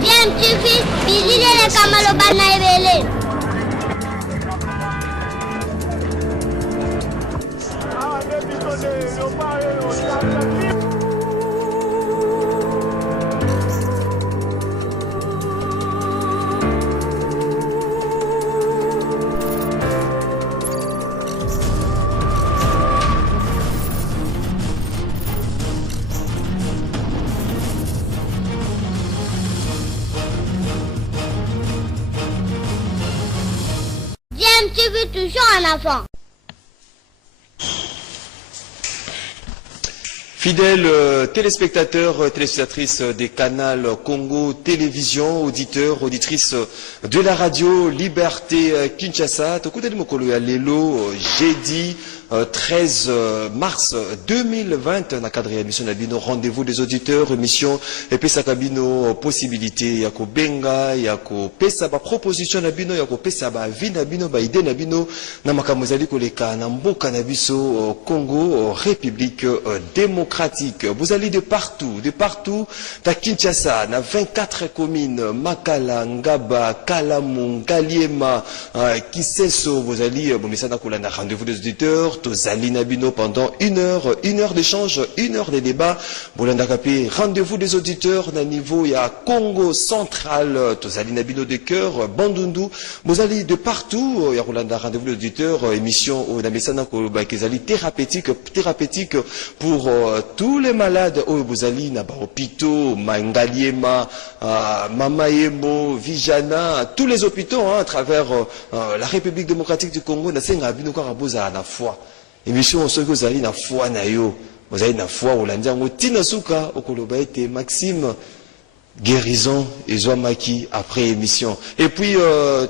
Bien, tu fais, visiter les Kamalobana et Bélé. Tu veux toujours un enfant. Fidèles téléspectateurs, téléspectatrices des canals Congo Télévision, auditeurs, auditrices de la radio Liberté Kinshasa, tokutani mokolo ya lelo jeudi 13 mars 2020 na cadre émission Nabino rendez-vous des auditeurs, émission epesa kabino possibilité ya ko benga ya ko pesa ba proposition Nabino ya ko pesa ba vie Nabino ba idée Nabino na makambo ezali koleka na mboka na biso Congo République démocratique. Vous allez de partout, ta Kinshasa, na 24 communes, Makala, Ngaba, Kalamu, Ngaliema, Kiseso, vous allez, na rendez-vous des auditeurs, Tozali Nabino pendant une heure d'échange, une heure de débat, Bolanda Kapé, rendez-vous des auditeurs, na niveau, il y a Congo central, Tozali Nabino de cœur, Bandundu, vous allez de partout, il y a Rolanda rendez-vous des auditeurs, émission, Namesana, Kezali thérapeutique pour tous les malades au Bozali, Naba hôpitaux, Mangaliema, Mamaemo, Vijana, tous les hôpitaux à travers la République démocratique du Congo, Nasenga Abino Karaboza na foi. Émission ceux que vous allez na foi na yo, vous allez na foi au Landiango Tinasuka, au Kolobaete, Maxime. Guérison et Zoamaki après émission. Et puis,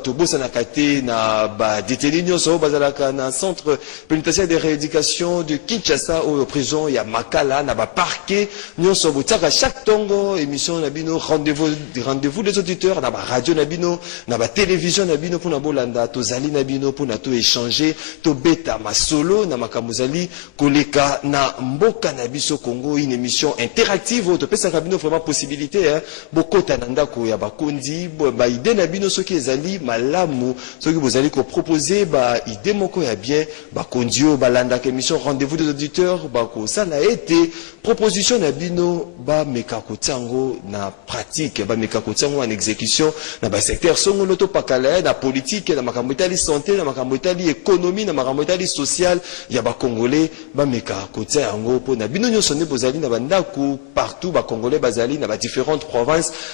Tobo Sanakate na ba détenu nyoso bazalaka na centre pénitentiaire de rééducation de Kinshasa au prison ya Makala na ba parquet nyoso botaka chaque tongo émission nabino rendez-vous des auditeurs na ba radio nabino na ba télévision nabino pour na bolanda tozali nabino pour na to échanger to beta masolo na makamuzali koleka na mboka na biso Congo, une émission interactive to pesa kabino vraiment possibilité hein. Bokota nandako ya bakondi ba ide na bino soki ezali malamu soki bozali ko proposer ba ide moko ya bien bakondi o balanda ka émission rendez-vous des auditeurs ba ko sala été proposition na bino ba mekako tsango na pratique ba mekako tsango en exécution na ba secteur songo loto pakala na politique na makambo etali santé na makambo etali économie na makambo etali social ya ba congolais ba mekako tsango po na bino nyoso ne bozali na bandako partout ba congolais bazali na ba différentes provinces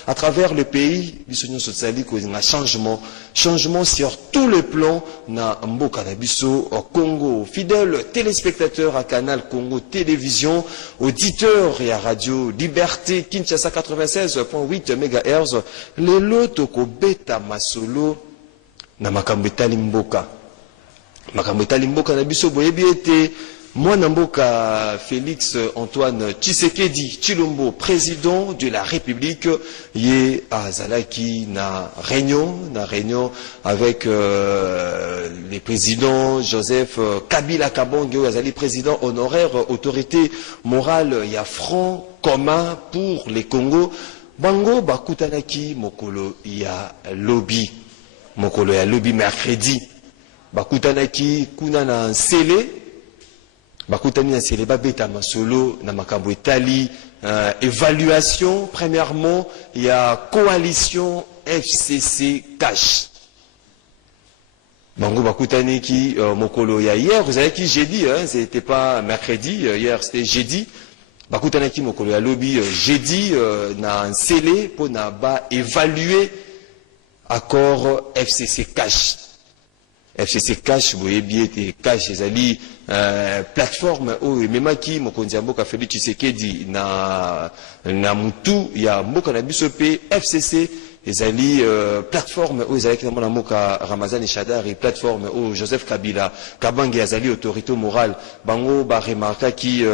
à travers le pays, bisogno sociali ko na changement sur tous les plans na mboka na biso au Congo. Fidèles téléspectateurs à Canal Congo Télévision, auditeurs et à Radio Liberté Kinshasa 96.8 MHz, les loto ko beta masolo na makambo etali mboka. Makambo etali mboka na biso boyebi ete Mwana mboka Félix Antoine Tshisekedi Tshilombo, président de la République, yé à Zalaki na réunion avec les présidents Joseph Kabila Kabongo, Azali président honoraire, autorité morale, y a front commun pour les Congo. Bango bakutanaki mokolo ya lobby mercredi. Bakutanaki kuna na Nsele. Bakutani na Nsele babeta masolo na makambo etali évaluation. Premièrement, il y a coalition FCC Cash. Bango bakutani ki mokolo ya hier, vous savez qui jeudi, hein, c'était pas mercredi, hier c'était jeudi. Bakutani ki mokolo ya lobby jeudi na Nsele pour na ba évaluer accord FCC Cash. FCC Cash, vous voyez bien, Cash, ezali plateforme où memaki mokonzi ya mboka Félix Tshisekedi na mutu ya mboka na biso pe FCC ezali plateforme où ezali kina mona mboka Ramazani Shadari, plateforme où Joseph Kabila Kabange ezali autorité morale bango ba remarka qui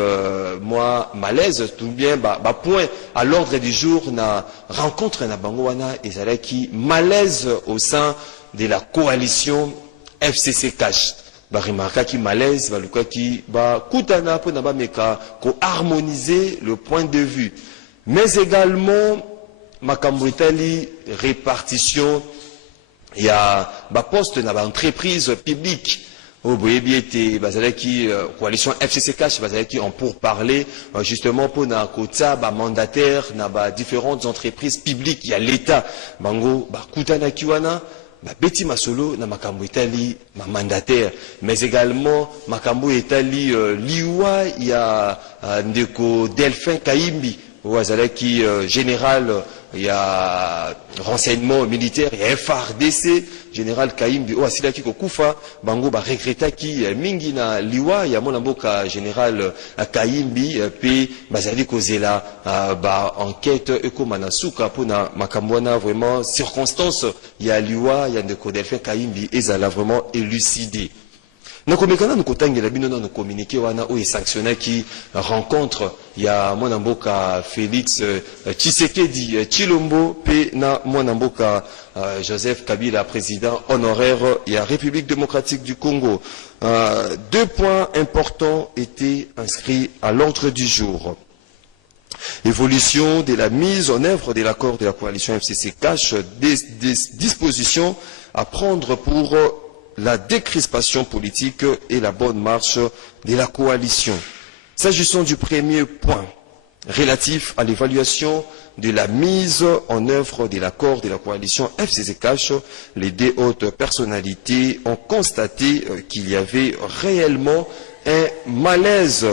moi malaise tout bien ba point à l'ordre du jour na rencontre na bango wana ezali qui malaise au sein de la coalition FCC Cash. Ba remarka qui malaise, ba kutana po na ba meka ko harmoniser le point de vue. mais également makambo etali répartition il y a poste na entreprise publique au boyebiete bazalaki coalition FCC Cash bazalaki en pour parler justement pour na kota mandataire na différentes entreprises publiques il y a l'état bango kutana kiwana beti masolo na makambo etali mandataire mais également makambo etali liwa il y a ndeko Delphin Kaimbi Ouazalaki général, il y a renseignement militaire, il y a FARDC, général Kaimbi, Ouasilaki Kokufa, Bango regretta qui Mingina Liwa, il y a mon amboka général Kaimbi, puis Bazali Kozela, enquête Eko Manasuka, Pona Makambwana, vraiment circonstance, il y a Liwa, il y a de Kodelfin Kaimbi, et ça l'a vraiment élucidé. Nous communiqué wana ou sanctionné qui rencontre il y a Mwanamboka Félix Tshisekedi Chilombo pe na Mwanamboka Joseph Kabila président honoraire il y a République démocratique du Congo. Deux points importants étaient inscrits à l'ordre du jour. Évolution de la mise en œuvre de l'accord de la coalition FCC Cash, des dispositions à prendre pour la décrispation politique et la bonne marche de la coalition. S'agissant du premier point, relatif à l'évaluation de la mise en œuvre de l'accord de la coalition FCC Cash, les deux hautes personnalités ont constaté qu'il y avait réellement un malaise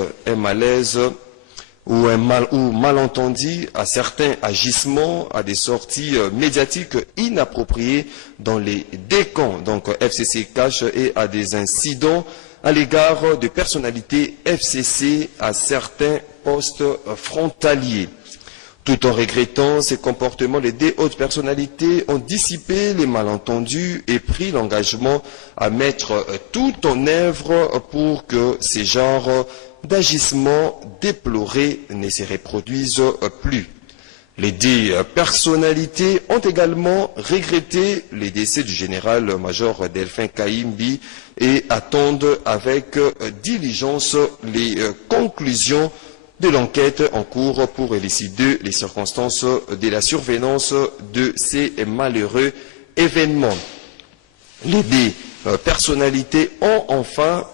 ou malentendu à certains agissements, à des sorties médiatiques inappropriées dans les deux camps, donc FCC Cash, et à des incidents à l'égard de personnalités FCC à certains postes frontaliers. Tout en regrettant ces comportements, les deux hautes personnalités ont dissipé les malentendus et pris l'engagement à mettre tout en œuvre pour que ces genres d'agissements déplorés ne se reproduisent plus. Les deux personnalités ont également regretté le décès du général-major Delphin Kaimbi et attendent avec diligence les conclusions de l'enquête en cours pour élucider les circonstances de la survenance de ces malheureux événements. Les deux personnalités ont enfin,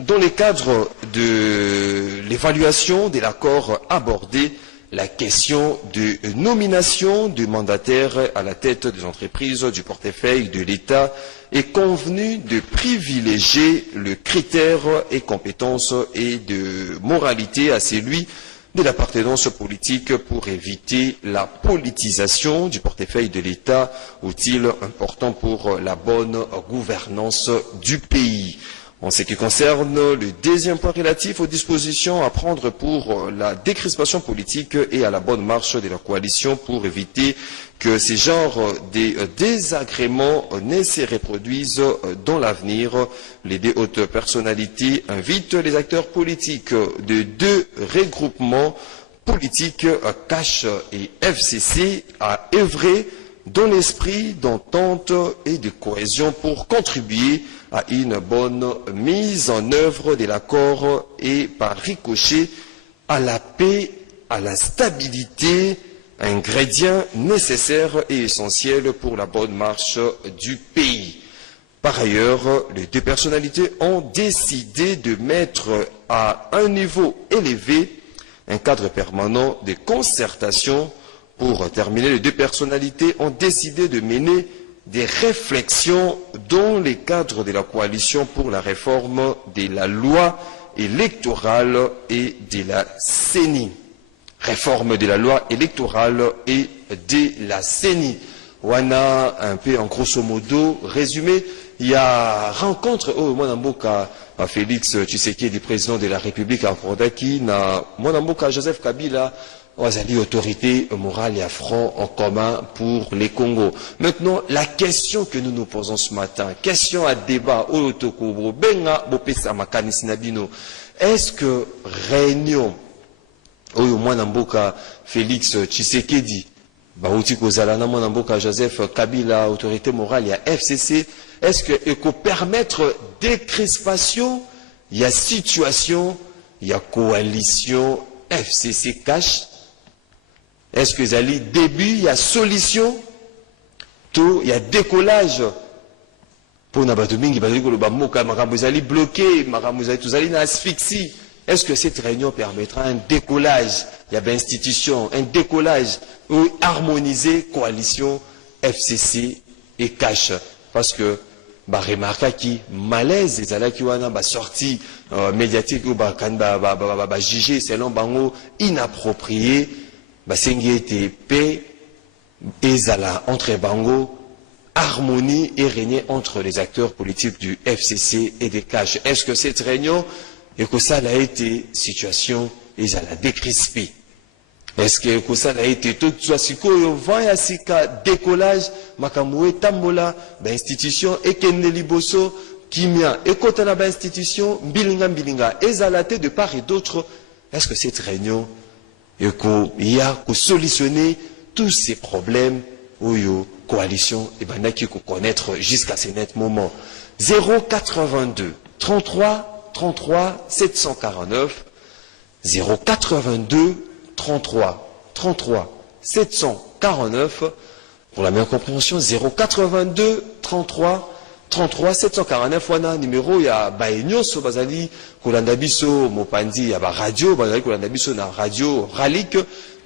dans le cadre de l'évaluation de l'accord, abordé la question de nomination du mandataire à la tête des entreprises du portefeuille de l'État est convenu de privilégier le critère et compétence et de moralité à celui de l'appartenance politique pour éviter la politisation du portefeuille de l'État, outil important pour la bonne gouvernance du pays. En ce qui concerne le deuxième point relatif aux dispositions à prendre pour la décrispation politique et à la bonne marche de la coalition pour éviter que ces genres de désagréments ne se reproduisent dans l'avenir, les deux hautes personnalités invitent les acteurs politiques de deux regroupements politiques, Cash et FCC, à œuvrer dans l'esprit d'entente et de cohésion pour contribuer à une bonne mise en œuvre de l'accord et par ricochet à la paix, à la stabilité, ingrédient nécessaire et essentiel pour la bonne marche du pays. Par ailleurs, les deux personnalités ont décidé de mettre à un niveau élevé un cadre permanent de concertation. Pour terminer, les deux personnalités ont décidé de mener des réflexions dans le cadre de la coalition pour la réforme de la loi électorale et de la CENI. Réforme de la loi électorale et de la CENI. Wana, un peu en grosso modo, résumé, il y a rencontre au Mwanamboka Félix Tshisekedi, président de la République à Kordaki, na Mwanamboka Joseph Kabila, Ouazali, autorité morale et à front en commun pour les Congo. Maintenant, la question que nous nous posons ce matin, question à débat, est-ce que réunion Oyo Mwanamboka Félix Tshisekedi, Baouti Kozalana Mwanamboka Joseph Kabila, autorité morale, il y a FCC, est-ce que peut permettre décrispation, il y a situation, il y a coalition FCC cache. Est-ce que vous allez début, il y a solution, tout, il y a décollage. Pour Nabadomingi, vous allez bloquer, vous allez asphyxie. Est-ce que cette réunion permettra un décollage? Il y a une institution, un décollage ou harmoniser coalition FCC et cache. Parce que, remarquez qui malaise, les ala qui ont sorti médiatique ou jugé selon bango inapproprié, sengi était paix, ezala entre bango, harmonie et régner entre les acteurs politiques du FCC et des caches. Est-ce que cette réunion, et que ça a été situation, ezala décrispé? Est-ce que ça a été tout soit si vent ya sika décollage makamoué tambola institution et keneli boso kimia et kotana ba institution bilinga ezalate de part et d'autre? Est-ce que cette réunion et qu'il y a que solutionner tous ces problèmes oyo coalition et banaki qu'on connaître jusqu'à ce net moment? 082 33 33 749 082 33 33 749 pour la meilleure compréhension. 082 33 33 749 wana numéro ya baenyoso bazali kolanda biso mopandi ya ba radio bazali kolanda biso na radio Ralik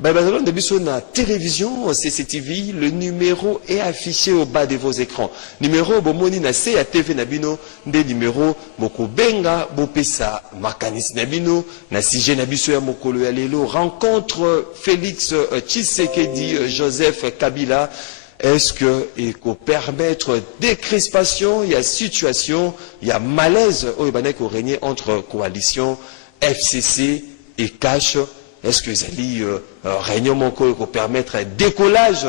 bazali kolanda biso na télévision CCTV. Le numéro est affiché au bas de vos écrans. Numéro bomoni na C ya TV nabino nde numéro mokobenga bopesa makanisi nabino na sujet na biso ya mokolo ya lelo rencontre Félix Tshisekedi Joseph Kabila. Est-ce que il faut permettre décrispation, il y a situation, il y a malaise au Ibanek au régner entre coalition FCC et cache? Est-ce que Zali réunion monko pour permettre un décollage?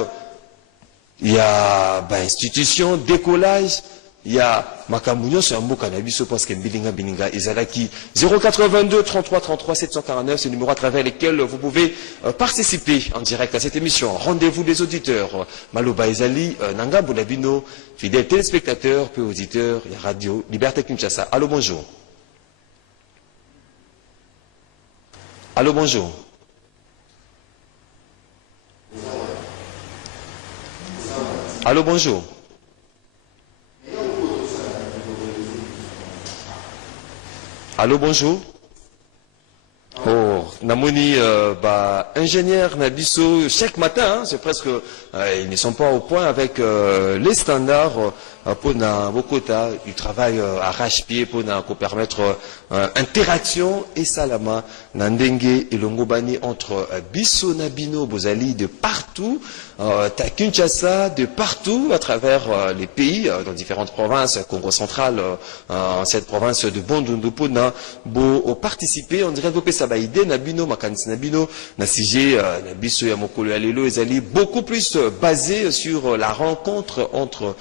Il y a institution, décollage. Il y a Makamounio sur un mot cannabis parce que Bilinga Izalaki 082 33 33 749, c'est le numéro à travers lesquels vous pouvez participer en direct à cette émission. Rendez-vous des auditeurs. Maloba Izali, Nanga Boulabino, fidèles téléspectateurs, peu auditeurs, il y a Radio Liberté Kinshasa. Allô, bonjour. Allô, bonjour. Allô, bonjour. Allô, bonjour. Oh, Namoni, ingénieur Nabiso, chaque matin, hein, c'est presque, ils ne sont pas au point avec les standards pour Bokota, du travail arrache-pied pour permettre interaction et salama, Nandenge et Longobani entre Biso Nabino, Bozali de partout, Kinshasa de partout à travers les pays, dans différentes provinces, Congo central, cette province de Bandundu, Pona, Bo participer, on dirait que ça va aider Nabino, Makansi Nabino, Nasige, Nabiso Yamokolo Alelo, Ezali, beaucoup plus basé sur la rencontre entre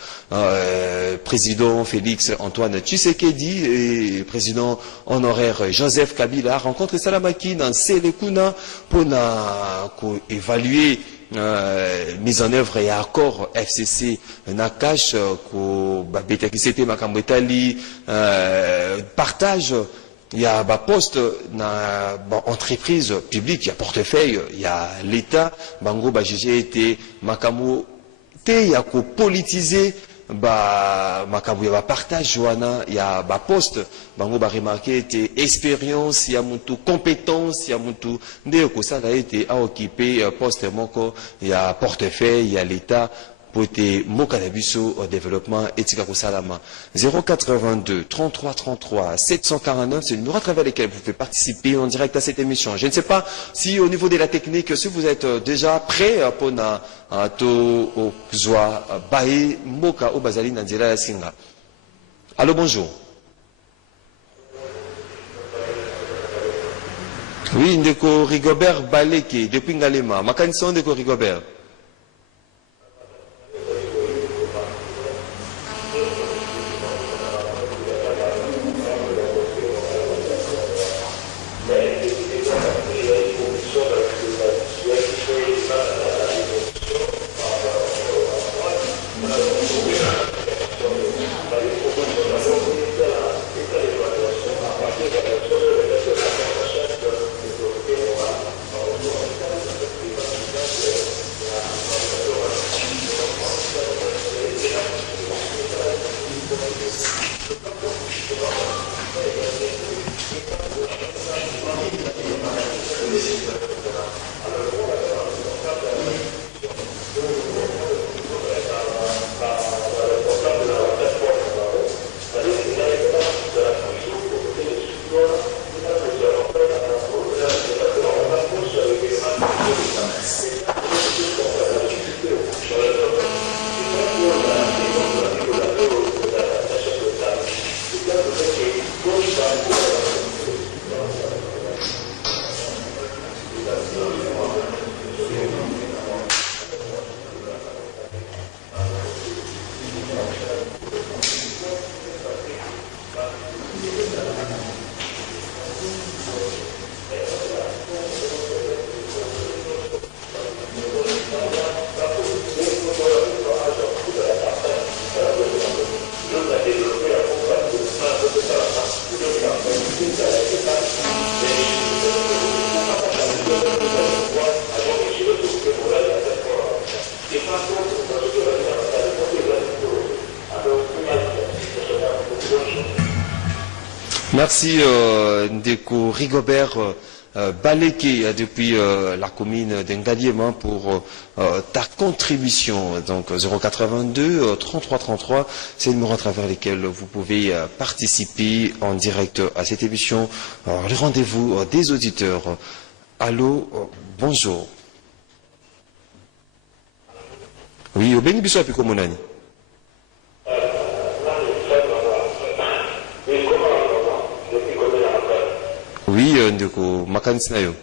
président Félix Antoine Tshisekedi et président honoraire Joseph Kabila, rencontre Salamaki dans Selekuna pour évaluer mise en œuvre et accord FCC Nakash ko Betakisete Makambetali partage. Il y a poste dans entreprise publique, il y a portefeuille, il y a l'État, Bango Bajigé était Makamo Te, il y a ko politiser Makabo, il y a partage Joana, il y a poste, Bango ba remarqué était expérience, il y a mon compétence, il y a mon tout, dès que ça a été à occuper poste moko, il y a portefeuille, il y a l'État. Poté Mokanabiso au développement et Salama 082 33 33 749, c'est le numéro à travers lequel vous pouvez participer en direct à cette émission. Je ne sais pas si au niveau de la technique, si vous êtes déjà prêt pour na to zwa bae moka au bazali nanzela singa. Allô, bonjour. Oui, ndeko Rigobert Baleke depuis Ngalema. Makanison ndeko Rigobert. Merci Ndeko Rigobert Baleke depuis la commune d'Engaliema pour ta contribution. Donc 082 33 33, c'est le numéro à travers lesquels vous pouvez participer en direct à cette émission. Le rendez-vous des auditeurs. Allô, bonjour. Oui, au Béni Bissau Apiko Monani. Oui, Ndeko Makanisi na yo.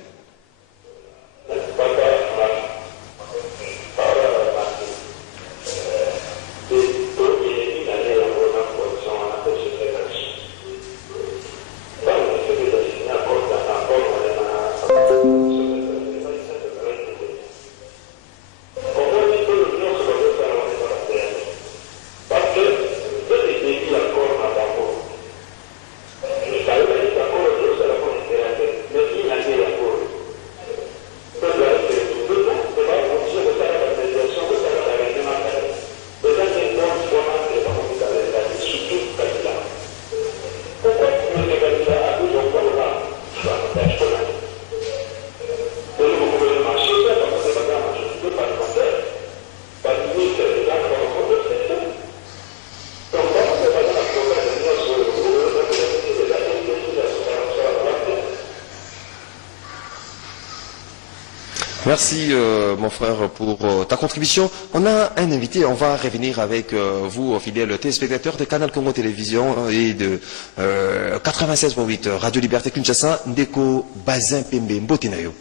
Merci mon frère pour ta contribution. On a un invité, on va revenir avec vous, fidèles téléspectateurs de Canal Congo Télévision et de 96.8 Radio Liberté Kinshasa, Ndeko Bazin Pembe Mbotinayo.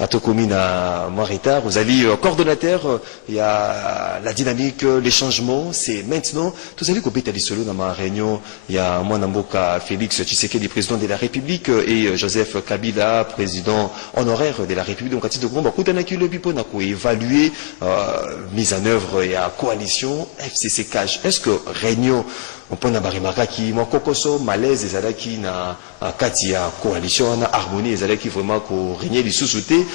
À Tokomina Marita, vous allez coordonnateur, il y a la dynamique, les changements, c'est maintenant. Vous allez couper solo dans ma réunion, il y a Mwanamboka Félix Tshisekedi, président de la République, et Joseph Kabila, président honoraire de la République. Donc à titre de groupe, on a évaluer mise en œuvre et à coalition FCC Cash. Est-ce que réunion on peut n'abarimaka qui moi kokoso malaise ezala qui na kati ya coalition na harmonie ezala qui vraiment ko régner les sous-soutés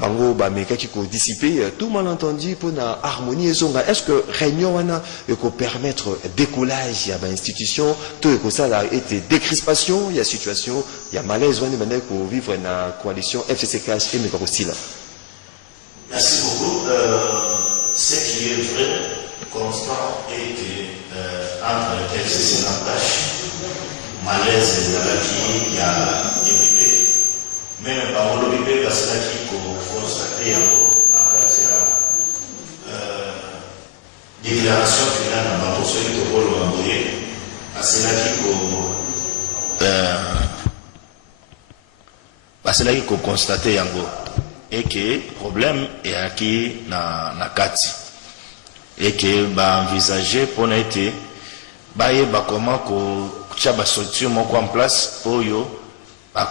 bango ba meka qui ko dissiper tout malentendu pour na harmonie ezonga. Est-ce que réunion wana ko permettre décollage ya ba institution tout ko ça a été décrispation, il y a situation, il y a malaise wana maintenant ko vivre na coalition FCCK et meka aussi là. Merci beaucoup. Ce qui est vrai constant est que entre le FCC et malaise il y a député, même par le bébé, parce qu'il faut constater déclaration finale dans la société de Polo Amboye, parce qu'il faut constater et que problème est acquis dans la carte et que envisager pour n'être comment que ba structure moko en place oyo à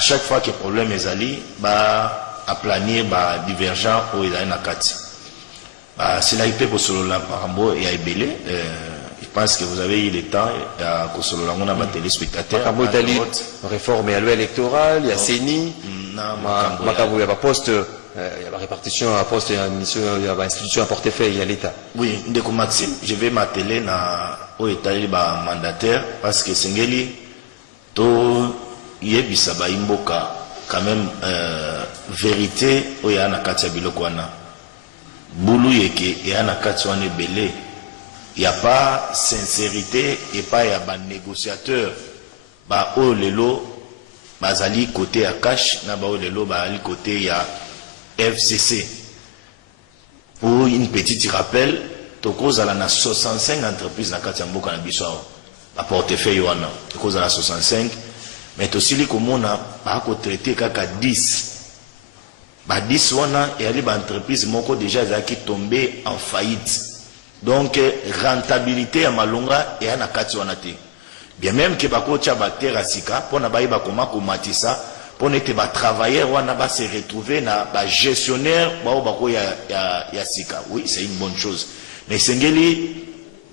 chaque fois que problème est ali à planier divergent au ila na kati c'est là il peut solo la parambo et ebele je pense que vous avez eu le temps à solo la mona ba téléspectateurs réforme à loi électorale il y a CENI makabu ya ba poste il y a la répartition à poste, il y a une mission, il y a une institution à portefeuille, il y a l'État. Oui, Ndeko Maxime, je vais m'atteler au État mandataire parce que Sengeli, to yebisa ba imboka quand même vérité au ya na kati ya biloko wana. Boulou yeke ya na kati wana belé. Il y a pas sincérité et pas il y a ba négociateur ba o lelo bazali côté à cash na ba o lelo ba ali côté ya FCC. Pour une petite rappel, Toko Zala na 65 entreprises na Katiamboka na Bissau. La portefeuille wana. Toko Zala 65 mais tosili komona ba ko traiter kaka 10 ba 10 wana et ali ba entreprise moko déjà ezaki tombé en faillite. Donc rentabilité ya malonga et na kati wana te. Bien même que ba ko tia ba terre sika pona ba iba koma ko matisa pona ete ba travailleurs wana ba se retrouver na ba gestionnaire ba ko ya sika. Oui, c'est une bonne chose. Mais sengeli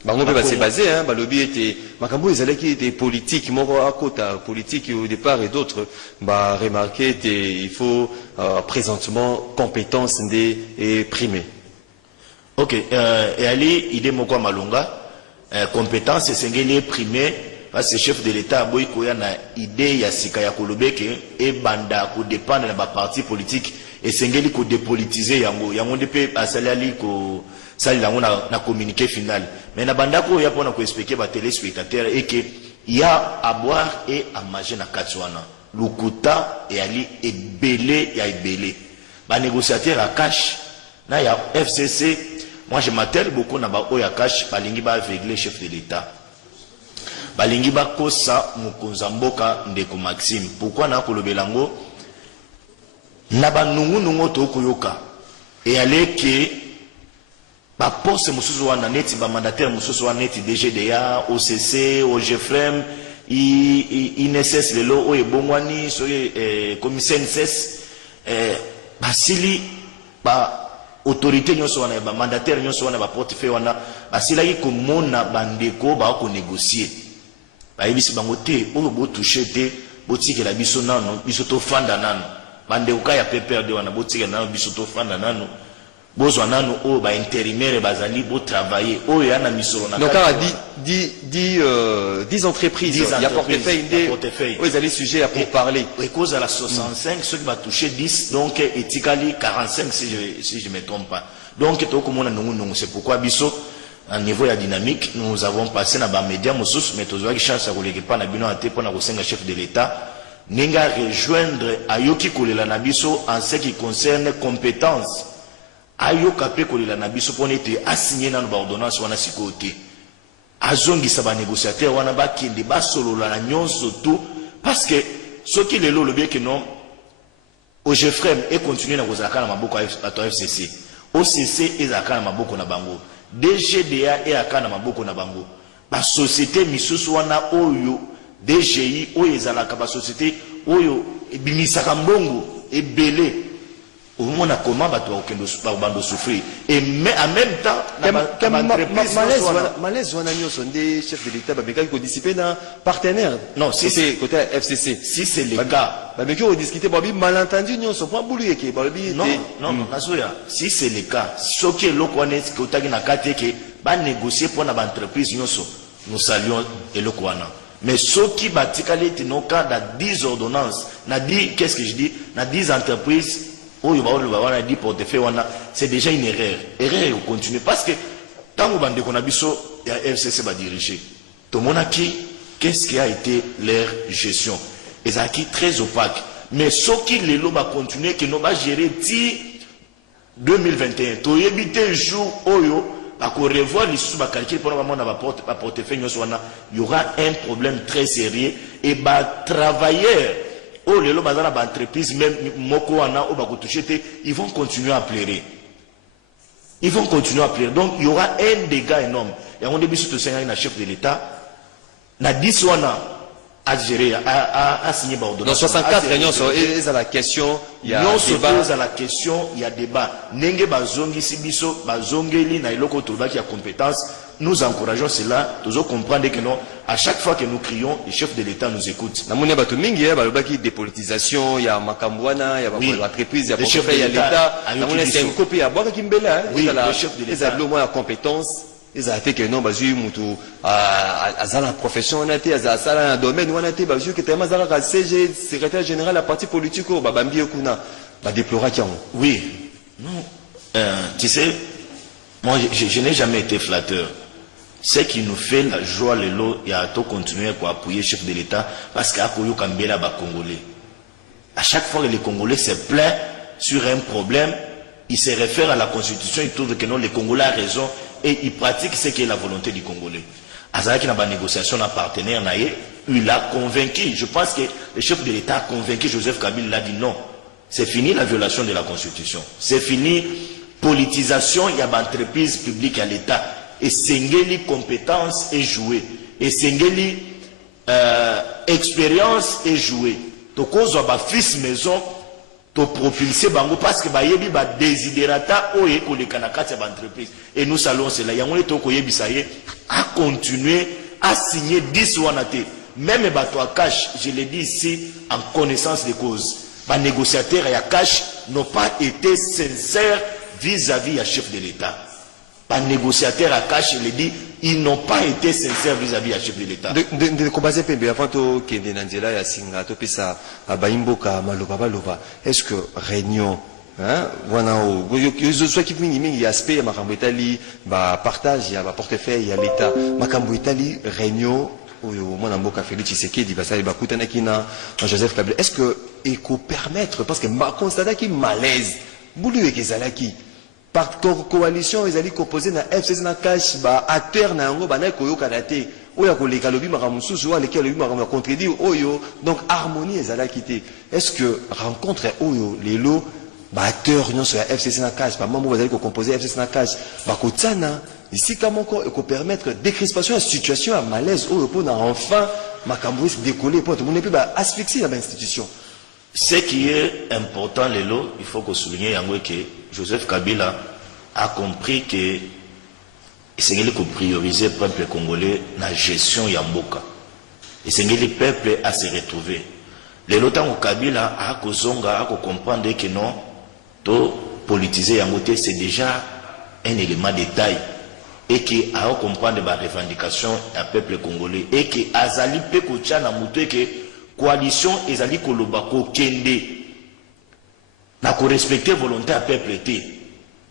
bango pe c'est basé hein balobi était makambo ezalaki était politique moko à côté politique au départ et d'autres bah remarquer il faut présentement compétence et primé. OK, et ali idée moko malonga compétence sengeli primé parce que chef de l'état boy ko ya na idée ya sika ya kolobeke et banda ko dépendre na ba parti politique et sengeli ko dépolitiser yango ndepé asali ali ko sali lango na communiqué final mais na banda ko ya pona ko expliquer ba téléspectateurs et que il y a à boire et à manger na katwana lukuta et ali ebelé ya ebelé ba négociateur à cash na ya FCC. Moi je m'attelle beaucoup na ba oya cash balingi ba aveugler chef de l'état balingi ba kosa mukonza mboka ndeko Maxime. Pourquoi na kolobelango na ba nungu to koyoka et aller que ba poste mususu wana neti ba mandataire mususu wana neti DGDA OCC OGFREM INSS lelo o ebongwani so commissaire NSS basili ba autorité nyonso wana ba mandataire nyonso wana ba portefeuille wana basilaki komona bandeko ba ko négocier ba yebisi bango te oyo bo toucher te botikela biso nano biso to fanda nano bandeko ka ya PPRD wana botikela nano biso to fanda nano bozwa nano oyo ba intérimaire bazali bo travailler oyo yana misolo na donc à 10 entreprises il y a portefeuille oui ils allaient sujet à pour parler et cause à la 65 ceux qui va toucher 10 donc etikali 45 si je me trompe pas donc to komona nungu c'est pourquoi biso à niveau ya dynamique nous avons passé na ba média mususu mais tozwa ki chance à koleke pa na bino ate pona ko senga chef de l'état ninga rejoindre ayoki kolela na biso en ce qui concerne compétences ayoka pe kolela na biso pona ete asigné na ba ordonnance wana sikote azongisa ba négociateur wana ba kende ba solola na nyonso tout parce que ce qui lelo le bien que non OGFREM et continuer na kozaka na maboko à FCC OCC ezaka na maboko na bango DGDA et akana maboko na bango ba société misusu wana oyo DGI oyo ezalaka ba société oyo ebimisaka mbongo ebele omona comment bato okendo bando souffrir et mais en même temps malaise wana nyonso ndé chef de l'état ba mekaki ko dissiper na partenaire non si c'est côté FCC si c'est le cas ba mekaki ko discuter ba bi malentendu nyonso point bulu yeke ba bi non nazoya si c'est le cas ce qui est lokwane ce que otaki na kati ke ba négocier pour na ba entreprise nyonso nous saluons et lokwana mais ce qui batikali tino cas da 10 ordonnances na dit qu'est-ce que je dis na 10 entreprises oyo ba dit portefeuille wana c'est déjà une erreur au continuer parce que tant que bande qu'on a biso ya FCC ba diriger tout monde qui qu'est-ce qui a été leur gestion et ça qui très opaque mais ce qui les lots va continuer que nous va gérer ti 2021 to éviter jour oyo à revoir les sous ba calculer pour vraiment na portefeuille nyonso wana il y aura un problème très sérieux et ba travailleurs oh les lots bazana ba entreprise même moko wana o ba ko toucher te ils vont continuer à pleurer donc il y aura un dégât énorme et on début surtout c'est un chef de l'état na 10 wana à gérer à signer ba ordonnance dans 64 réunions et à la question il y a débat à la question il y a débat nenge bazongi sibiso bazongeli na iloko toba qui a compétence nous encourageons cela tous comprendre que non à chaque fois que nous crions le chef de l'état nous écoute na moni bato mingi ya balobaki dépolitisation ya makambwana ya entreprise ya portefeuille ya l'état na moni c'est une copie ya bwaka kimbela le chef de l'état le moins compétence ils ont été que non bazui mutu azala profession wana te azala na domaine wana te bazui que tellement azala ka CG secrétaire général la parti politique ba bambi kuna ba déplorer qui oui non tu sais moi je n'ai jamais été flatteur. Ce qui nous fait la joie le lot il y a tout continuer à appuyer le chef de l'état parce qu'à Koyo Kambela ba Congolais à chaque fois que les Congolais se plaignent sur un problème ils se réfèrent à la constitution ils trouvent que non les Congolais ont raison et ils pratiquent ce qui est la volonté du Congolais. Azala qui n'a pas négociation à partenaire naïe il a convaincu, je pense que le chef de l'État a convaincu Joseph Kabila, il a dit non, c'est fini la violation de la Constitution, c'est fini politisation, il y a entreprise publique à l'État, et Sengeli compétence est jouée, et Sengeli expérience est jouée. Donc on a fils maison, to propulser bango parce que bayebi ba desiderata oye ko le kanakati ya entreprise, et nous saluons cela. Yango to ko yebi ça à continuer à signer 10 wanate. Même bato à cash, je l'ai dit ici en connaissance de cause. Les négociateurs à cash n'ont pas été sincères vis-à-vis du chef de l'État. Les négociateurs à cash, je l'ai dit, ils n'ont pas été sincères vis-à-vis du chef de l'État. Est-ce que réunion, soit qui finit, il y a aspect, partage, il y a portefeuille, il y a l'État, réunion. Joseph Kabila, est-ce que il peut permettre, parce que constater qu'il malaise, boulou et qu'ils par coalition, ils allaient composer na FCC na cash, acteur na ngo bana koyo karate, oya koleka lobi maramususu wa leki lobi maramu contredire oyo, donc harmonie ils allaient quitter. Est-ce que rencontre oyo les lots acteur non sur la FCC na cash, maman vous allez composer FCC na cash, kotsana ici comment qu'on permettre décrispation à situation à malaise oyo pour enfin makambo se décoller pour tout le monde peut asphyxier la institution. Ce qui est important, Lélo, il faut que souligner que Joseph Kabila a compris que c'est qu'il faut prioriser le peuple congolais dans la gestion Yamboka. Et c'est que le peuple a se retrouver. Lélo, tant que Kabila a comprendre que non, tout politiser Yambote, c'est déjà un élément de taille. Et qui a comprendre les revendications du peuple congolais. Et qui a zali pe kocha na muto que coalition ezali koloba ko kende na ko respecter volonté à peuple été,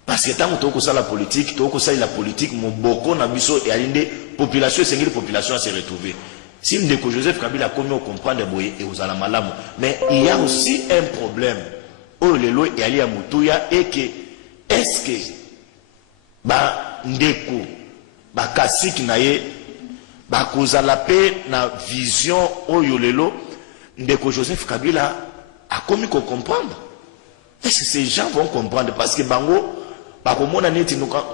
parce que tant que ça la politique la politique mon boko na biso et alinde population sengeli population à se retrouver. Si Ndeko Joseph Kabila comme comprendre boye et aux malamu, mais il y a aussi un problème au lelo et ali à mutuya et que est-ce que Ndeko kasik naye kozala pe na vision oyo lelo Ndeko Joseph Kabila a commis qu'on comprendre. Est-ce que ces gens vont comprendre? Parce que bango bakomona neti nuka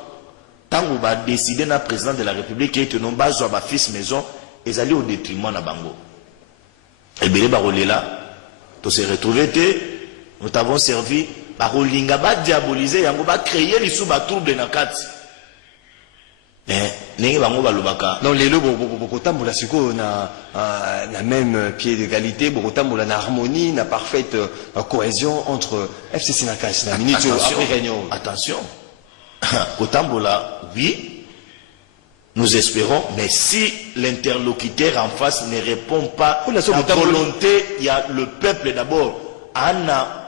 tango ba décider na président de la République et non bazwa ba fils maison ezali au détriment na bango. Et belé barolela to se retrouver nous t'avons servi barolinga ba diaboliser yango ba créer les sous ba trouble na kati. Non, les lots, Bokotamboula Suko na même pied d'égalité, Bokotamboula na harmonie, na parfaite cohésion entre FCC Nakash, la minute après réunion. Attention, Bokotamboula, oui, nous espérons, mais si l'interlocuteur en face ne répond pas à la volonté, il y a le peuple d'abord, Anna.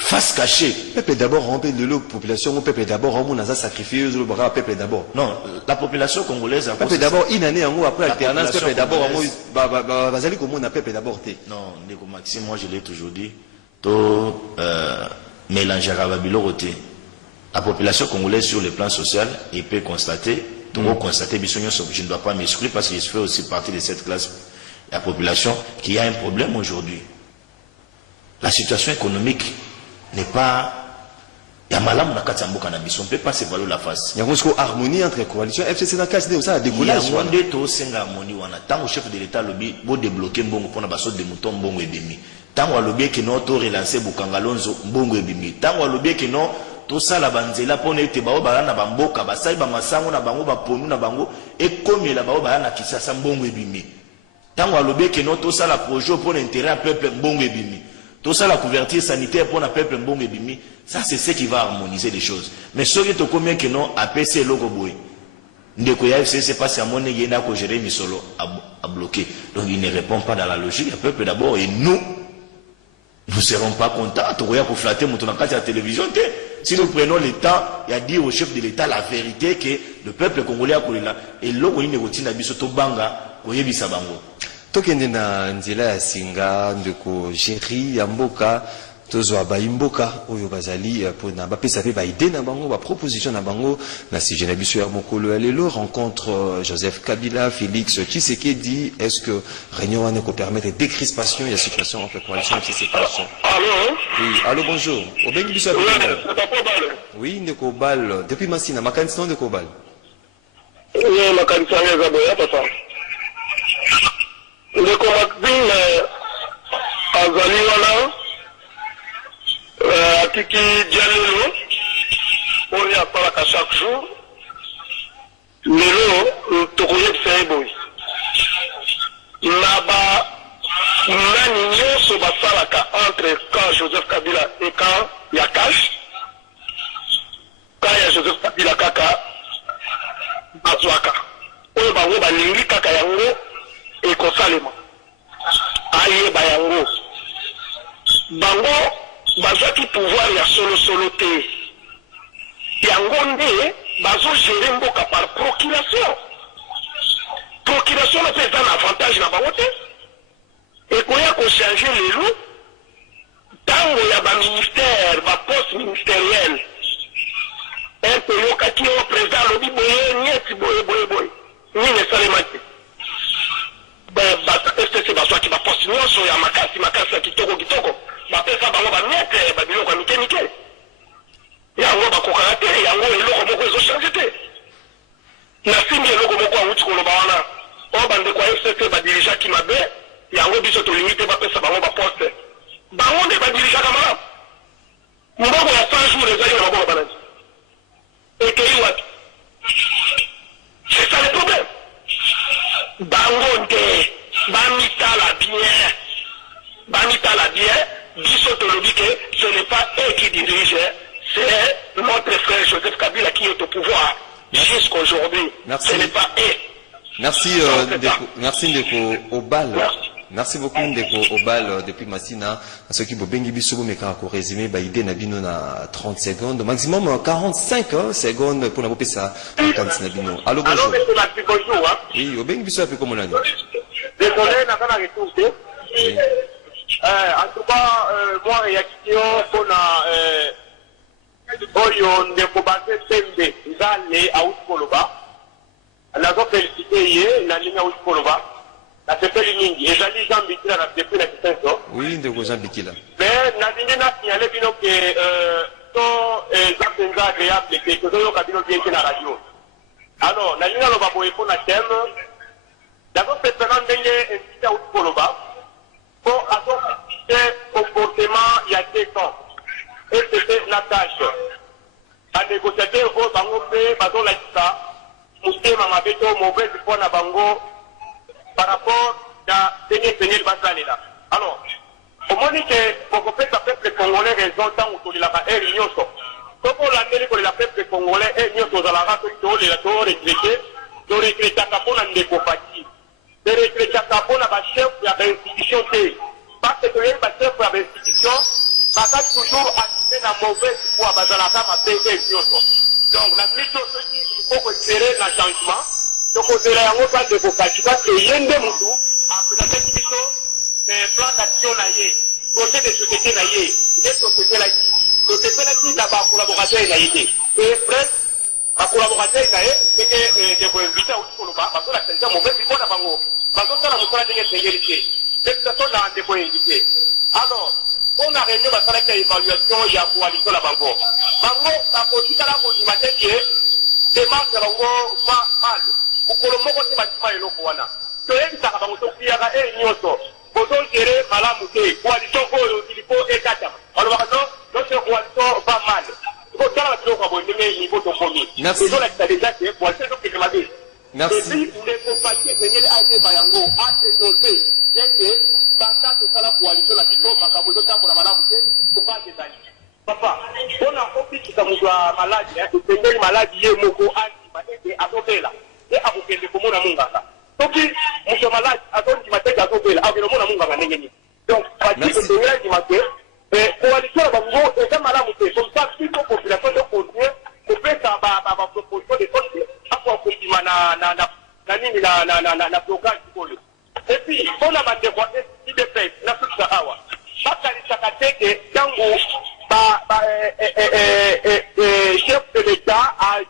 Face cachée. Peuple d'abord rempli de l'eau, population, mon peuple d'abord, on a sacrifié, le peuple d'abord. Non, la population congolaise. Peuple d'abord, une année en haut, après alternance, peuple d'abord, Bazali, comment on a peuple d'abord. Non, Ndeko Maxime, moi je l'ai toujours dit, tout mélanger à Babilote. La population congolaise sur le plan social, il peut constater, je ne dois pas m'exclure parce que je fais aussi partie de cette classe, la population, qu'il y a un problème aujourd'hui. La situation économique n'est pas. Il y a malam na katambo cannabis, on ne peut pas se voiler la face. Il y a une harmonie entre les coalitions. FCC n'a qu'à se dire ça, décollage. Il y a un monde to senga harmonie wana. Tant au chef de l'État lobby, bo débloquer mbongo pour na baso de mouton mbongo ebimi. Tant au lobby que non to relancer Bukangalonzo mbongo ebimi. Tant au lobby que non to sala banzela pour ne te bao ba na bamboka basai ba masango na bango ba ponu na bango et comme la bao ba na kisasa mbongo ebimi. Tant au lobby que non to sala projet pour l'intérêt à peuple mbongo ebimi. Tout ça, la couverture sanitaire pour le peuple mbongo ebimi, ça c'est ce qui va harmoniser les choses. Mais ce qui est combien que non, APC logo boy. Ndeko ya FCC c'est pas si à mon yéna ko gérer misolo à bloquer. Donc il ne répond pas dans la logique. Le peuple d'abord et nous ne serons pas contents. Tout pour flatter mon tournant à la télévision. Si nous prenons le temps et à dire au chef de l'État la vérité que le peuple congolais a collé là et logo il ne retient pas biso to banga ko yebisa bango. Tokende na nzela ya singa ndeko Jerry Yamboka tozwa baimboka oyo bazali pona bapesa pe baide na bango ba proposition na bango na sujet na biso ya mokolo ya lelo rencontre Joseph Kabila Félix Tshisekedi. Est-ce que réunion wana ko permettre décrispation ya situation entre coalition Tshisekedi? Allô? Oui, allô, bonjour. Obengi biso oui, ndeko bal depuis Masina makanisi ndeko bal. Oui, makanisi ya boya papa. Ndeko Maxime azali wana atiki dialelo oyo asalaka chaque jour lelo tokoyebisa ye boye na nani nyonso basalaka entre camp Joseph Kabila et camp ya Kash. Camp ya Joseph Kabila kaka bazwaka oyo bango balingi kaka yango ekosalema ayeba yango bango bazaki pouvoir ya solo te yango nde bazogere mboka par procuration na mpe eza na avantage na bango te ekoya kochange lelo ntango ya baministère baposte ministériel mpe yokaki yo président alobi boye nyeti boye nini esalemaki STC bazwaki baposte nyonso ya makasi ya kitoko bapesa bango bamiete babiloko ya mike yango bakokaka te yango eloko moko ezochange te nasimbi eloko moko awuti koloba wana oyo bandeko ya FCC badirijaki mabe yango biso tolingi te bapesa bango baposte bango nde badirijaka malamu mboko ya 100 jours ezali na maboko banani ekei wapi c'est ça le problème bango nde bamitala bien biso tolobi ke ce n'est pas eux qui dirigent, c'est notre frère Joseph Kabila qui est au pouvoir jusqu'à aujourd'hui. Ce n'est pas eux. Merci merci Ndeko Obal. Merci beaucoup Ndeko Obal depuis Massina. Ce qui bobengi biso bomeka ko résumer ba idée na bino na 30 secondes, maximum 45 secondes pour na bopesa kanisi na bino. Allô, bonjour. Bonjour. Oui, obengi biso ape comme nani? Désolé na kana retourner. Oui. En tout cas, moi réaction pour oyo Ndeko Base Sembe nzale out koloba. Nazo féliciter ye na ligne out koloba. La sepeli mingi ezali Jean Bikila na depuis la Kisenso. Oui, Ndeko Jean Bikila. Mais na ligne na signaler bino que ça agréable que tozo kabino bien que na radio. Alors, na ligne lo babo pour na thème. D'abord c'est pendant ndenge invité out koloba. Pour adopter comportement il y a 2 ans. Et c'était la tâche. À négocier au bango pe bazo la ça. Mutema mabeto mauvaise pour na bango par rapport à tenir basale là. Alors, au moment que pour que le peuple congolais raison tant où il a pas réunion so. Comme la télé que le peuple congolais est union aux alara to le to regretter, to regretter kapona ndeko fati. De regretter kapona ba chef ya institution té. Parce que les chef ya institution va toujours activer la mauvaise foi bazalaka ma payer yoso. Donc la mission ceci il faut espérer un changement. Donc on dirait en pas de focus parce que yende mutu a présenté biso plan d'action na yé côté de société na yé les sociétés là société là qui là-bas collaborateur na yé et presque à collaborateur na yé que de ko inviter au koloba parce que la sensa mauvais il faut na bango parce que ça la mosala de sécurité cette personne là de ko inviter alors on a réuni ba sala évaluation ya coalition la bango a politique là ko imate que démarche bango va mal ukolo moko te batima eloko wana toyebisaka bango tokiyaka nyonso bozogere malamu te coalition oyo ilipo ekata balobaka notre coalition va mal kotala babiloko ya bondenge niveau tokomi ezolakisa deja te coalition ezokende mabe epuis ndekopati esengeli ayeba yango adenonse ete banda tosala coalition na biso makambo ezotambola malamu te tokaka ezali papa mpona opikisa moto ya maladi esengeli maladi ye moko andima ete azobela et à vous faire comme on a mon gars. Donc, monsieur malade, à ton qui m'a fait gâteau, à vous mon amour, donc, à dire que c'est qui m'a fait, et coalition à Bango, et ça, madame, comme ça, si la population de continuer, on peut ça, ma proposition de fonds, à quoi on peut na programme du pôle. Et puis, on a demandé, si de fait, la toute sa awa. Parce que ça a été, dans chef de l'État à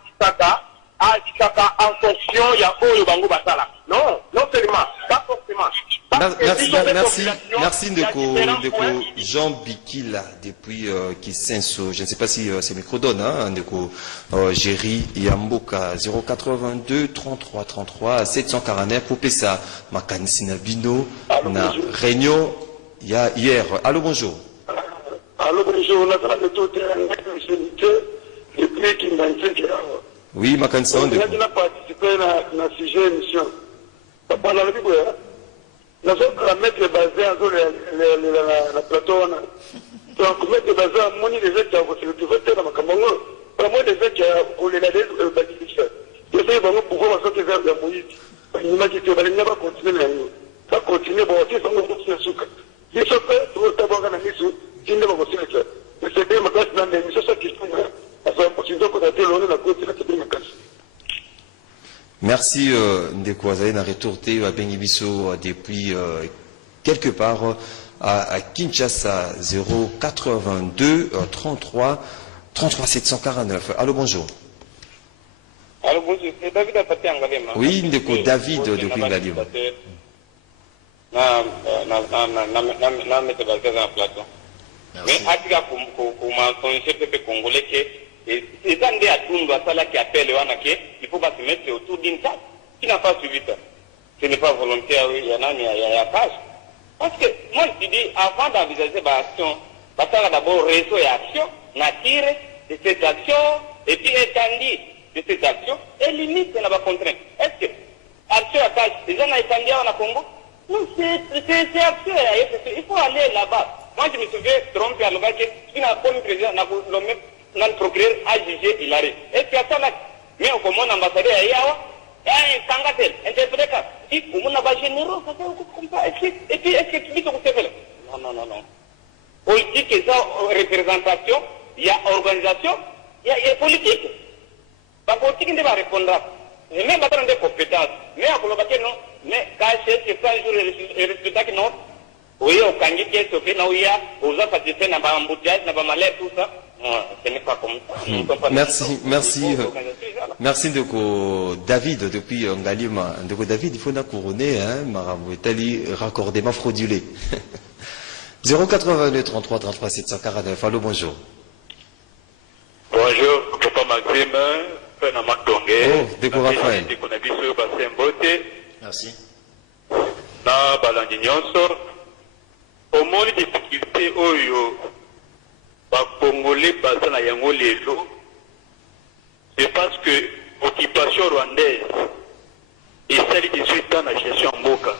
Dikaka en fonction, il y a Oyo Bango Basala. Non, non seulement, pas forcément. Merci Ndeko Jean Bikila depuis Kisenso. Je ne sais pas si c'est micro donne, hein, Ndeko Géry Yamboka 082 33 33 749 pour Pessa Makanisi Nabino na réunion il y a hier. Allô, bonjour. Allô, bonjour. On a parlé de tout depuis qu'il m'a dit. Oui, Makanisi. On a participé à la sujet émission. Pendant le début, nous sommes mettre basé sur le plateau. Donc, mettre basé à mon idée de voter dans ma caméra. Pour moi, les gens qui ont les bâtiments. Je sais pas pourquoi on s'est fait de Moïse. Il m'a dit que il n'y a pas continué. Ça continue, bon, si on va continuer sur il se fait, tout d'abord, on a mis sur il ne va pas continuer. Mais c'est bien ma classe dans l'émission, ça qui sont là. À sa possibilité qu'on a été l'on est la côte, c'est bien ma classe. Merci Ndeko Azaï n'a retourné à Bengibiso depuis quelque part à Kinshasa 082 33 33 749. Allô, bonjour. Allô, bonjour, c'est David Apati Angalema. Oui, Ndeko David depuis Ngalima. Na mettre basé dans le plateau. Mais atika kuma sonje pepe congolais que c'est un des atouts à ça qui appelle il faut pas se mettre autour d'une table. Qui n'a pas suivi ça? Ce n'est pas volontaire, il y en a, il y a page. Parce que moi je dis, avant d'envisager l'action, ça d'abord réseau et action, nature de cette action, et puis étendue de cette action, et limite de la contrainte. Est-ce que action à tâche, les gens ont étendu en Congo? Non, c'est action, il faut aller là-bas. Moi je me souviens, Trump à l'Obaké, qui n'a pas le président, n'a le procureur à juger, il arrive. Est-ce qu'il y a ça là? Mais au commande ambassadeur à Yawa, il y a un Kangatel, interpréteur. Si vous n'avez pas généreux, ça fait comme ça. Et puis, est-ce que tu dis que vous savez là? Non. Politique, c'est ça, représentation, il y a organisation, il y a politique. La politique ne va pas répondre. Et même pas dans des compétences. Mais à Kolobake, non. Mais quand c'est 100 jours et respectable, non. Oui, au Kangi, qui est sauvé, non, il y a, aux autres satisfaits, n'a pas embouteillage, n'a pas malais, tout ça. Ce n'est pas comme ça. Merci Ndeko David depuis Ngalima. Ndeko David, il faut na couronner, hein, Marabout, tali raccordement fraudulé. 082 33 33 749. Allô, bonjour. Bonjour, Papa Maxime, Pena Makdongé. Oh, Ndeko Raphaël. Merci. Na Balandi Nyonso, au moins les difficultés, Congolais basé na yango lelo, c'est parce que l'occupation rwandaise et celle 18 ans na gestion mboka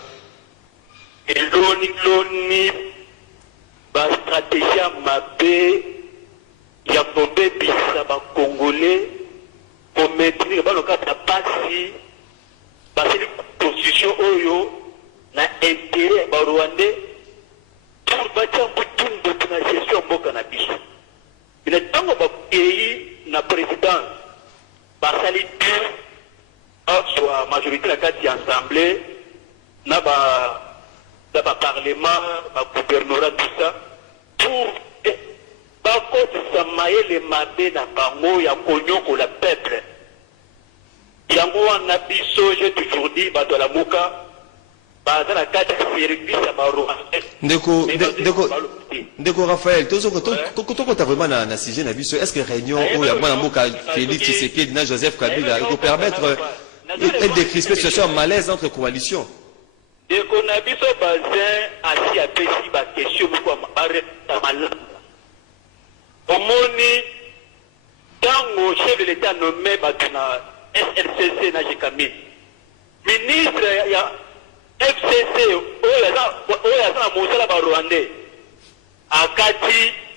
et loni ba stratégie mabe ya kobe bisa ba Congolais pour maintenir ba loka ta pasi ba cette position oyo na intérêt ba rwandais pour bâtir butumbo na gestion mboka na biso. Il est temps que le président Basali soit majorité de la assemblée, na parlement, gouvernorat, tout ça, pour samaye les mabé na bango ya konyo ko la peuple. Yango on a biso, j'ai toujours dit, ba la moka. Ndeko Raphaël, tout ce que tu as vraiment na sujet na biso, est-ce que réunion où il y a moi Mboka Félix Tshisekedi na Joseph Kabila pour permettre une décrispée situation malaise entre coalitions? Ndeko na biso bazin asi a pesi ba question ko bare ta mal. Omoni tango chef de l'État nommé batuna SLCC na Jikami. Ministre ya FCC,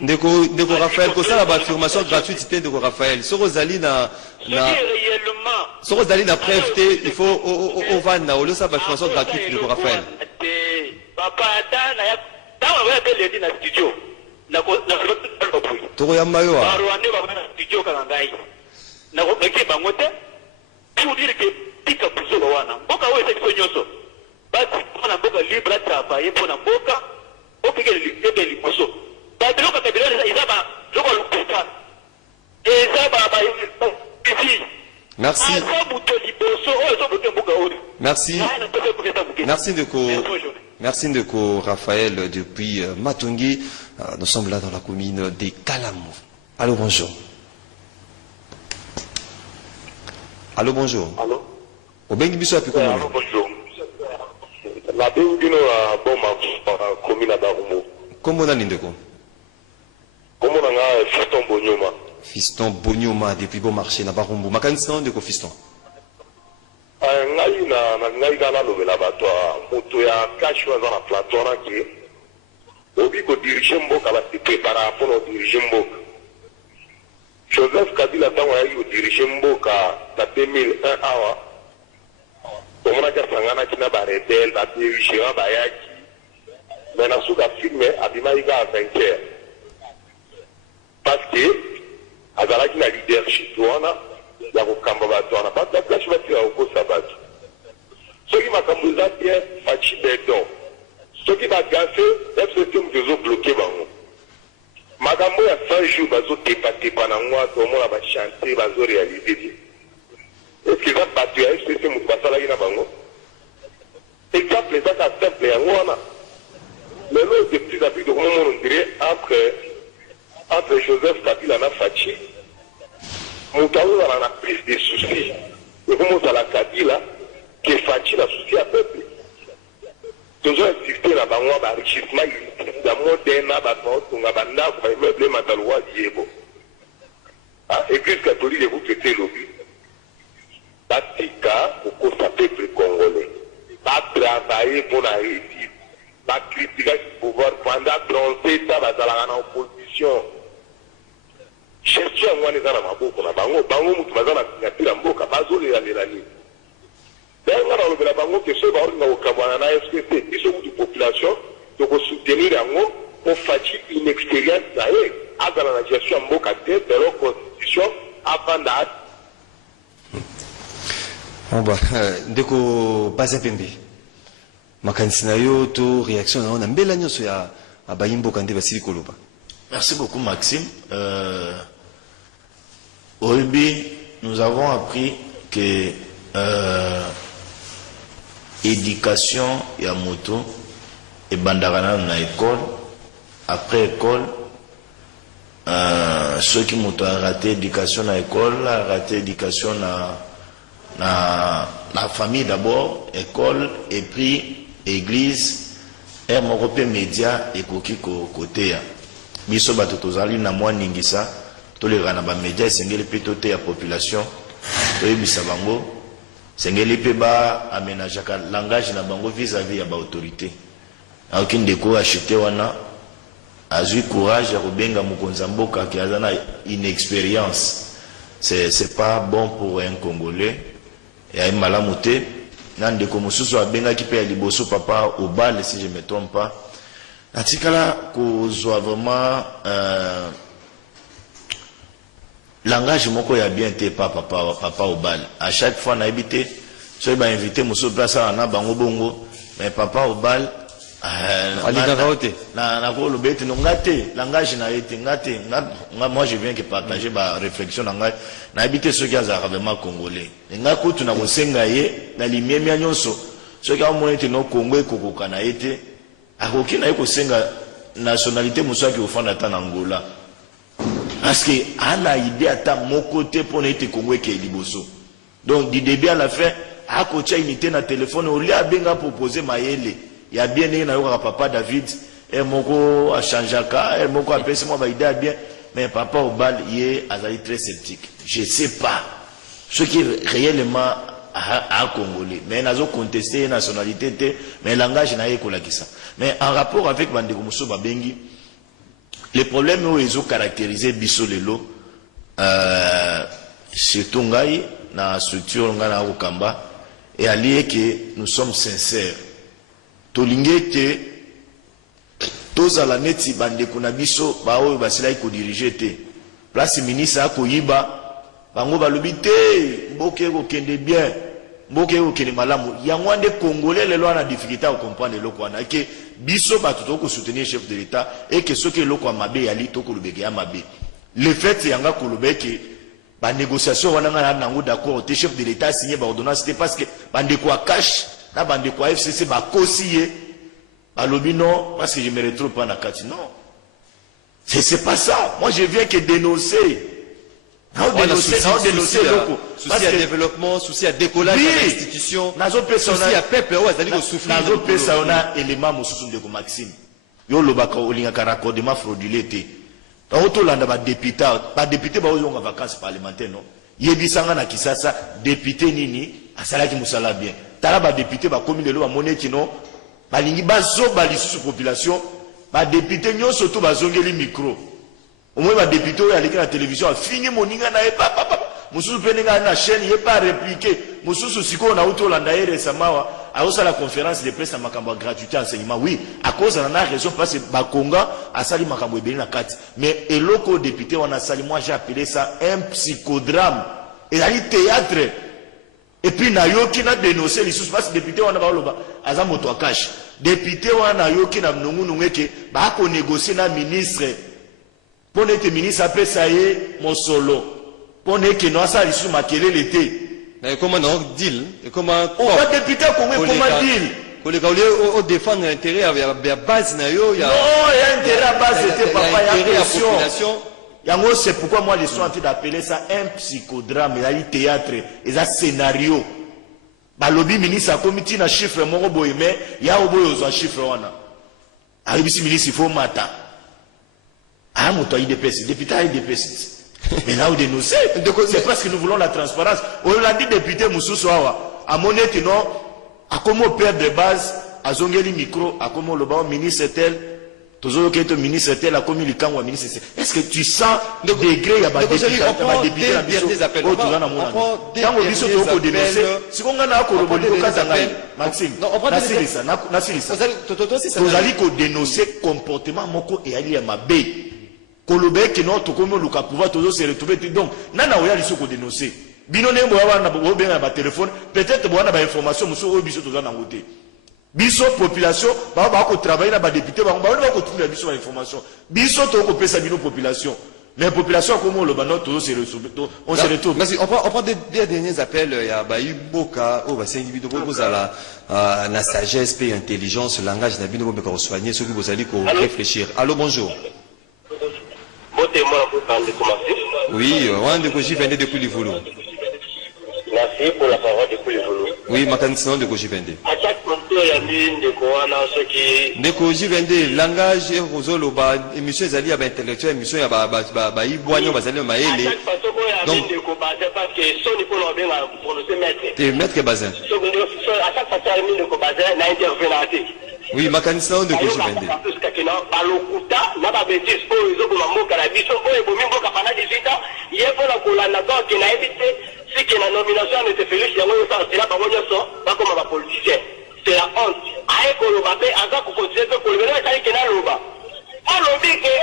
Ndeko Raphaël, que ça la affirmation gratuite Ndeko Raphaël. Sur Rosalie na preuve, il faut au van na au lieu ça affirmation gratuite Ndeko Raphaël. Papa na le na studio. Na Toro ya mayo. Rwanda ba na studio kanga ngai. Na ko ke bangote pour dire que tika puzo wana. Boka wewe c'est nyoso. Basi mboka libre travailler pour na mboka okeke libérer limoso. Babelo ka kabila Merci. Merci. Merci Merci Ndeko Raphaël depuis Matungi. Nous sommes là dans la commune des Kalamou. Allô, bonjour. Allô, bonjour. Allô? Au Bengi Bisso a pu comment? Allô, bonjour. La Bengino a bon ma commune à Barumo. Comment on a Ndeko? Comment on a Fiston Bonyoma? Fiston Bonyoma depuis bon marché na Barumbu. Makanistan Ndeko Fiston. Ngai na lo laboratoire moto ya cash wa na plateau na ki. Obi ko diriger mboka ba se prépara pour diriger mboka. Joseph Kabila tango ya yo diriger mboka ta 2001 awa. Omona ka sangana kina ba rebel ba diriger ba yaki. Mais suka filme abima iga à 20h. Parce que azalaki na leadership wana ya kokamba bato wana bato ya place bati ya kokosa bato soki makambo eza bien faci bedon soki bagafe fct moto ezobloke bango makambo ya 100 jours bazotepatepa nango atomona bachante bazorealize te eske eza bato ya fct moto basalaki na bango exemple ezaka simple yango wana lelo de plus en plus tokomomona ondire entre Joseph Kabila na Faci Moutaou a prise des soucis. Et comment ça la Kabila qui est Faci la souci à peuple. Toujours insister dans le enrichissement d'amour d'un abattement, on a bandé pour les meubles matalois d'Iebo. Église catholique, vous traitez l'obus. Batika, pour qu'on peuple congolais. Pas travailler pour la réussite. Pas critiquer le pouvoir pendant 30 états, en opposition. Chercher à moi les gens à ma bouche, na bango mutu bazana signature mboka bazole ya lelani. D'ailleurs dans le bango que ceux qui ont kabana na SPC, ils sont de population de soutenir yango pour faire une expérience d'ailleurs à la gestion mboka de leur constitution avant d'at. Bon bah ndeko Bazapembe. Makanisi na yo to réaction na mbela nyoso ya abayimbo kande basili koloba. Merci beaucoup Maxime. Au Rugby, nous avons appris que éducation ya moto et bandarana na école. Après école, ceux qui m'ont raté éducation à l'école, raté éducation na famille d'abord, école et puis église, et mon repère média et côté. Biso bato tozali na mwa ningisa tolera na ba media sengeli pe tote ya population toyebisa bango sengeli pe ba aménager ka langage na bango vis-à-vis ya ba autorité aucun ndeko acheter wana azui courage ya kobenga mokonza mboka ki azana inexpérience c'est pas bon pour un Congolais et malamu te na ndeko mosusu abenga ki pe ya liboso papa au bal si je me trompe pas. Atikala kozwa vraiment langage moko ya bien te papa au bal. À chaque fois na habité, so ba invité muso place na bango bongo, mais papa au bal na ko lobete no ngate langage na été ngate moi je viens que partager ba réflexion na habité ceux qui a vraiment congolais. Ngako tuna kosenga ye na limemia nyonso. Ceux qui a monté no Congo kokoka na été akoki na yeko senga nationalité musaki ofanda ta Angola parce que ana idée ata mon côté pour n'être Congo ke liboso donc du début à la fin akocha unité na téléphone au lieu benga proposer mayele ya bien na yoka papa David et moko a changeaka et moko apesi moi ba idée bien mais papa au bal yé azali très sceptique je sais pas ce qui réellement à Congolais mais nazo contester nationalité mais langage na yeko lakisa mais en rapport avec Bandeko Muso Babengi les problèmes où ils ont caractérisé biso lelo surtout ngai na structure ngana okamba et allié que nous sommes sincères tolinge te tozala neti bandeko na biso ba oyo basila ko diriger te place ministre akoyiba bango balobi te mboke ko kende bien mboke ko kende malamu yango ande congolais lelo ana difficulté à comprendre le ko na ke biso bato to ko soutenir chef de l'état et que ce que loko mabe yali to ko lobeke ya mabe le fait yanga ko lobeke ba négociation wana ngana nango d'accord te chef de l'état a signé ba ordonnance c'était parce que bande quoi cash na bande quoi FCC ba kosiye ba lobi non parce que je me retrouve pas na kati non c'est pas ça moi je viens que dénoncer souci à développement, souci à décollage de l'institution, souci à peuple, nazo pesa ona élément mosusu ndeko Maxime yo lobaka olinga ka raccordement frauduleux tolanda ba député ba ozonga vacances parlementaires non yebisanga na Kisasa député nini asalaki musala bien tala ba député ba komi lelo ba moneki non balingi bazoba lisusu population ba député nyonso to bazongeli micro au moins ba député oyo aleki na télévision afini moninga na ye papa mususu peninga na chaîne ye pas répliquer mususu siko na uto landa ye récemment a aussi la conférence de presse à makambo gratuité enseignement oui à cause de la raison parce que Bakonga a sali makambo ebeli na kati mais eloko député on a sali moi j'ai appelé ça un psychodrame et ali théâtre et puis na yoki na dénoncer les sous parce que député on a ba loba aza moto akash député on a yoki na mnongu nungeke ba ko négocier na ministre pour être ministre après ça y est mon solo pour que nous ça les sous maquiller l'été. Mais comment on deal et comment on va député comment deal pour les gars au défendre l'intérêt à base na yo non il y a intérêt à base c'était papa il y a population yango c'est pourquoi moi je suis en train d'appeler ça un psychodrame il y a théâtre et ça scénario ba lobby ministre a comité na chiffre moko boy mais il y a oboyo zo chiffre wana arrive ministre il faut matin ah moto IDPS député IDPS mais là où dénoncer c'est parce que nous voulons la transparence on l'a dit député Moussou Awa à mon état non à comment perdre de base à zongeli micro à comment le bon ministre tel toujours que ton ministre tel a commis le camp ou ministre est-ce que tu sens le degré il y a pas député la des appels au tour dans mon quand on dit ça on peut dénoncer si on a ko roboli ko katanga Maxime nasirisa vous allez ko dénoncer comportement moko et ali ya mabe Kolobek non to comme luka pouvoir toujours se retrouver donc nana oya liso ko dénoncer bino nembo ya wana bo benga ba téléphone peut-être bo wana ba information muso o biso to za na ngote biso population ba ko travailler na ba député ba ko trouver biso ba information biso to ko pesa bino population mais population comme le bano toujours se retrouver on se retrouve merci on prend des derniers appels ya ba iboka o ba sengi bido bo za la sagesse et intelligence langage na bino bo ko soigner ceux qui vous allez ko réfléchir allô bonjour. Oui, on de Koji Vende depuis le Voulou. Merci pour la parole depuis le Voulou. Oui, mécanicien de Koji Vende. À chaque fois, il y a une ce qui. De Koji Vende, langage et Rosolo, émission Zali, intellectuel, émission Iboigno, Bazali, Maël. Donc, parce que son niveau pour le maître. T'es maître Bazin. À chaque fois, il y a une de n'a intervenu. Oui, mécanicien de Koji Vende. Si la nomination ne se fait c'est la parole comme un politicien. C'est la honte. Aïe, Kolobapé, Aza, pour continuer de Kolobé, c'est un Loba. Alors, dit que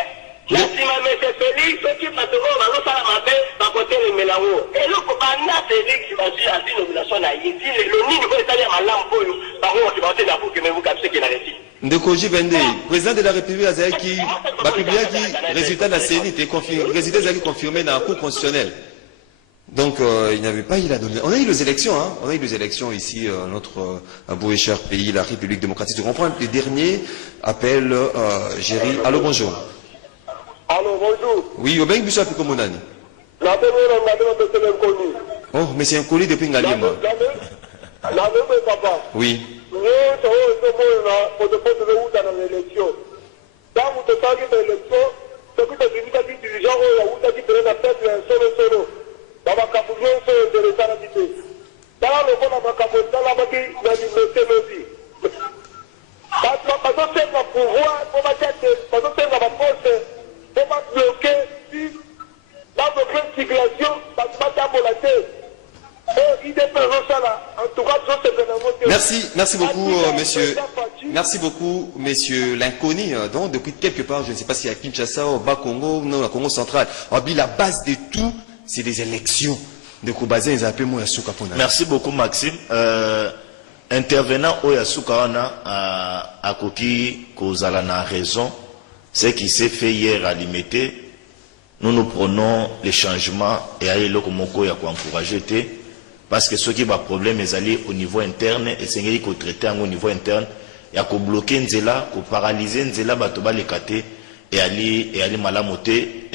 la Sima Messe Félix, ceux qui passeront dans l'eau Salamapé, va côté le Mélango. Et le Kobana, c'est dit que c'est une nomination à Yézi, le niveau est allé à Lampo, par contre, tu vas te dire que vous captez qu'il a réussi. De Koji Vende, président de la République Azaïki, résultat de la série, résultat de confirmé dans la Cour constitutionnelle. Donc, il n'y avait pas eu la donne. On a eu les élections, hein. On a eu les élections ici, notre beau et cher pays, la République démocratique du Comprendre. Le dernier appel, Géry. Allô, bonjour. Allô, bonjour. Oui, au bien, Bissau Pikomonani. Oh, mais c'est un colis depuis Ngalima. Oui. Merci beaucoup, monsieur. Merci beaucoup, monsieur l'inconnu. Donc, depuis quelque part, je ne sais pas si à Kinshasa, au Bas-Congo, non, au Congo central. La base de tout, c'est les élections. De Koubazin, ils appellent moi Yasuka Pona. Merci beaucoup, Maxime. Intervenant au Yasuka à Koki, Kozala n'a raison. Ce qui s'est fait hier à Limité, nous prenons les changements et aller là comme on a encourager parce que ce qui va problème est allé au niveau interne et c'est qu'il faut traiter au niveau interne il y a qu'on bloquer nzela qu'on paralyser nzela bato ba lekate et aller malamoté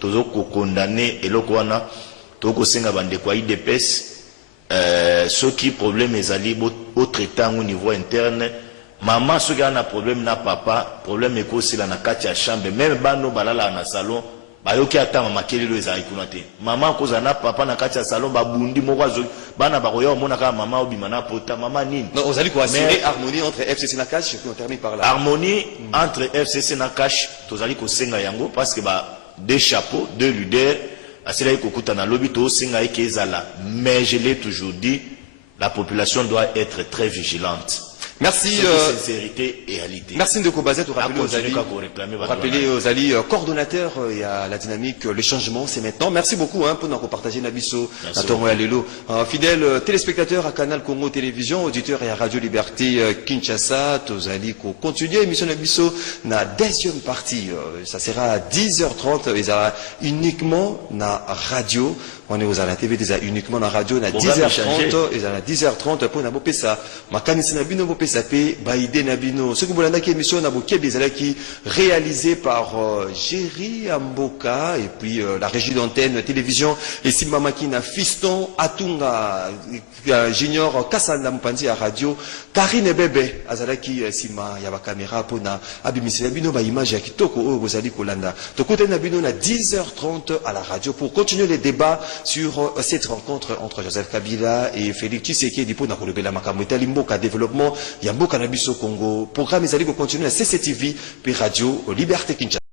toujours qu'on condamner et là qu'on a toujours qu'on senga bande quoi IDPS ce qui problème est allé au traiter au niveau interne. Maman ce qui a un problème na papa problème est aussi là na kati ya chambre même bano balala na salon bayoki ata mama kelelo ezali kuna te maman koza na papa na kati ya salon babundi moko zo bana bakoya omona kaka mama obima na pota mama nini non ozali ko assurer harmonie entre FCC na cash puis on termine par là harmonie entre FCC na cash tozali ko senga yango parce que ba deux chapeaux deux leaders asila ko kuta na lobby to senga ekezala mais je l'ai toujours dit la population doit être très vigilante. Merci. Sincérité et réalité. Merci de Kobazet. Rappeler aux alliés coordonnateurs et à la dynamique, le changement, c'est maintenant. Merci beaucoup pour nous partager Nabiso, Natoro et Lelo. Fidèles téléspectateurs à Canal Congo Télévision, auditeurs et à Radio Liberté Kinshasa, aux alliés qui continuent l'émission Nabiso, na deuxième partie. Ça sera à 10h30, et ça uniquement na radio. On est aux à la TV déjà uniquement na radio, na 10h30, et à 10h30 pour Nabo Pesa. Makanisi Nabino Pesa P, Baïdé Nabino. Ce que vous l'avez dit, émission Nabo Kebezalaki, réalisée par Géry Amboka, et puis la régie d'antenne télévision, et Simamakina Fiston, Atunga, Junior Kassanda Mpanzi à radio, Karine Bebe, Azalaki Sima, Yaba Caméra, Pona, Abimisi Nabino, Ba image ya Kitoko, Ozali Kolanda. Tokote Nabino na 10h30 à la radio pour continuer les débats sur cette rencontre entre Joseph Kabila et Félix Tshisekedi pour Nakolobela Makamweta Limboka développement Yamboka Nabiso Congo. Programme Izali pour continuer à CCTV puis Radio Liberté Kinshasa.